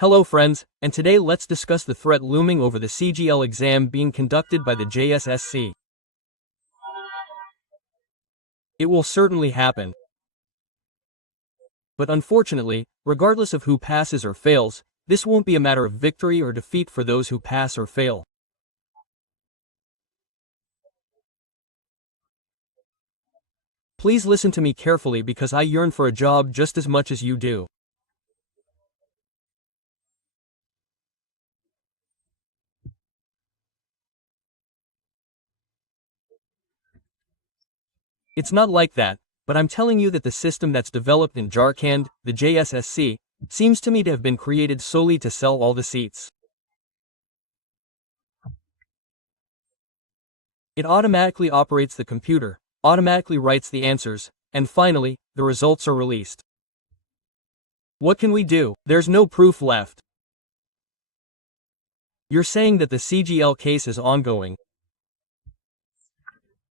Hello friends, and today let's discuss the threat looming over the CGL exam being conducted by the Jscc. It will certainly happen. But unfortunately, regardless of who passes or fails, this won't be a matter of victory or defeat for those who pass or fail. Please listen to me carefully because I yearn for a job just as much as you do. It's not like that, but I'm telling you that the system that's developed in Jharkhand, the Jscc, seems to me to have been created solely to sell all the seats. It automatically operates the computer, automatically writes the answers, and finally, the results are released. What can we do? There's no proof left. You're saying that the CGL case is ongoing.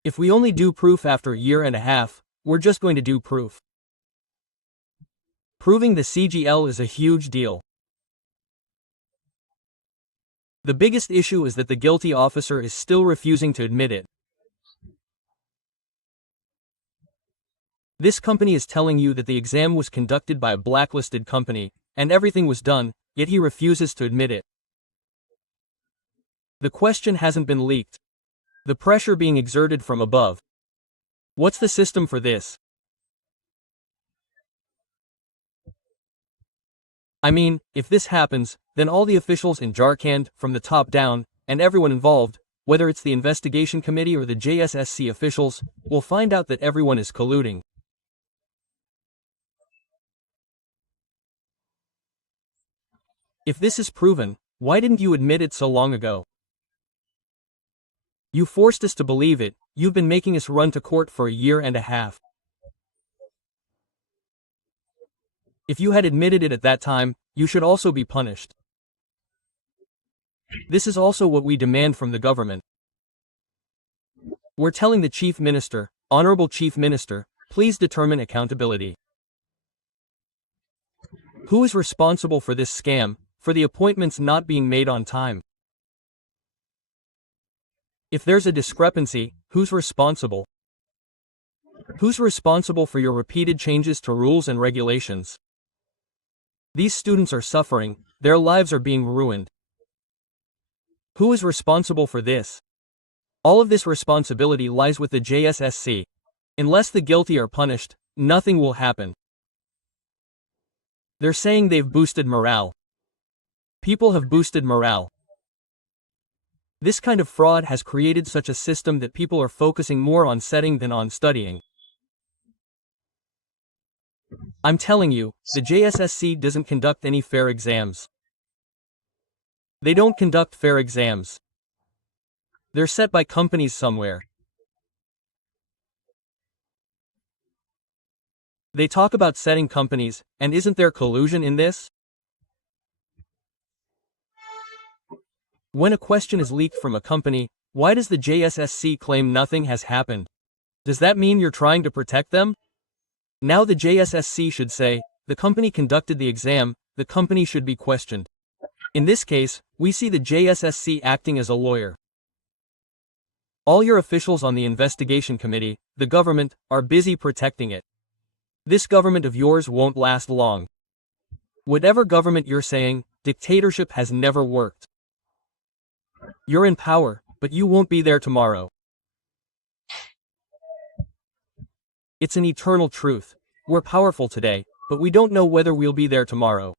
If we only do proof after a year and a half, we're just going to do proof. Proving the CGL is a huge deal. The biggest issue is that the guilty officer is still refusing to admit it. This company is telling you that the exam was conducted by a blacklisted company, and everything was done, yet he refuses to admit it. The question hasn't been leaked. The pressure being exerted from above. What's the system for this? I mean, if this happens, then all the officials in Jharkhand, from the top down, and everyone involved, whether it's the investigation committee or the Jscc officials, will find out that everyone is colluding. If this is proven, why didn't you admit it so long ago? You forced us to believe it. You've been making us run to court for a year and a half. If you had admitted it at that time, you should also be punished. This is also what we demand from the government. We're telling the Chief Minister, Honorable Chief Minister, please determine accountability. Who is responsible for this scam, for the appointments not being made on time? If there's a discrepancy, who's responsible? Who's responsible for your repeated changes to rules and regulations? These students are suffering, their lives are being ruined. Who is responsible for this? All of this responsibility lies with the Jscc. Unless the guilty are punished, nothing will happen. They're saying they've boosted morale. People have boosted morale. This kind of fraud has created such a system that people are focusing more on setting than on studying. I'm telling you, the Jscc doesn't conduct any fair exams. They don't conduct fair exams. They're set by companies somewhere. They talk about setting companies, and isn't there collusion in this? When a question is leaked from a company, why does the Jscc claim nothing has happened? Does that mean you're trying to protect them? Now the Jscc should say, the company conducted the exam, the company should be questioned. In this case, we see the Jscc acting as a lawyer. All your officials on the investigation committee, the government, are busy protecting it. This government of yours won't last long. Whatever government you're saying, dictatorship has never worked. You're in power, but you won't be there tomorrow. It's an eternal truth. We're powerful today, but we don't know whether we'll be there tomorrow.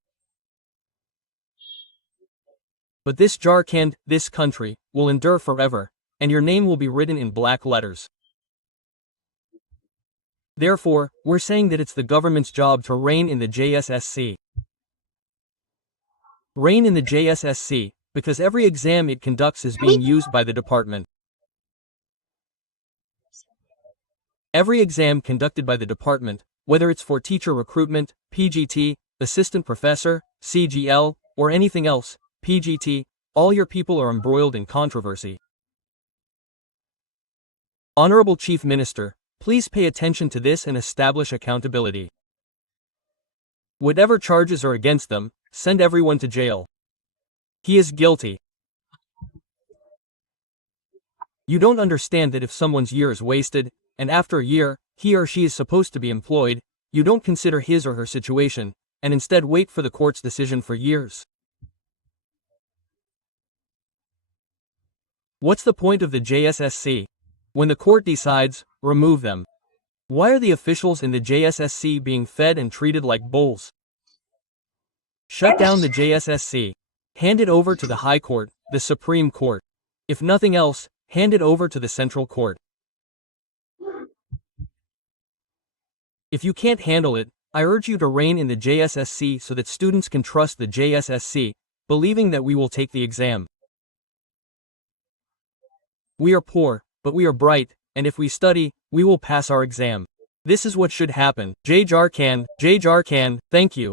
But this Jharkhand, this country, will endure forever, and your name will be written in black letters. Therefore, we're saying that it's the government's job to reign in the Jscc. Reign in the Jscc, because every exam it conducts is being used by the department. Every exam conducted by the department, whether it's for teacher recruitment, PGT, assistant professor, CGL, or anything else, PGT, all your people are embroiled in controversy. Honorable Chief Minister, please pay attention to this and establish accountability. Whatever charges are against them, send everyone to jail. He is guilty. You don't understand that if someone's year is wasted, and after a year, he or she is supposed to be employed, you don't consider his or her situation, and instead wait for the court's decision for years. What's the point of the Jscc? When the court decides, remove them. Why are the officials in the Jscc being fed and treated like bulls? Shut down the Jscc. Hand it over to the High Court, the Supreme Court. If nothing else, hand it over to the Central Court. If you can't handle it, I urge you to rein in the Jscc so that students can trust the Jscc, believing that we will take the exam. We are poor, but we are bright, and if we study, we will pass our exam. This is what should happen. Jscc, thank you.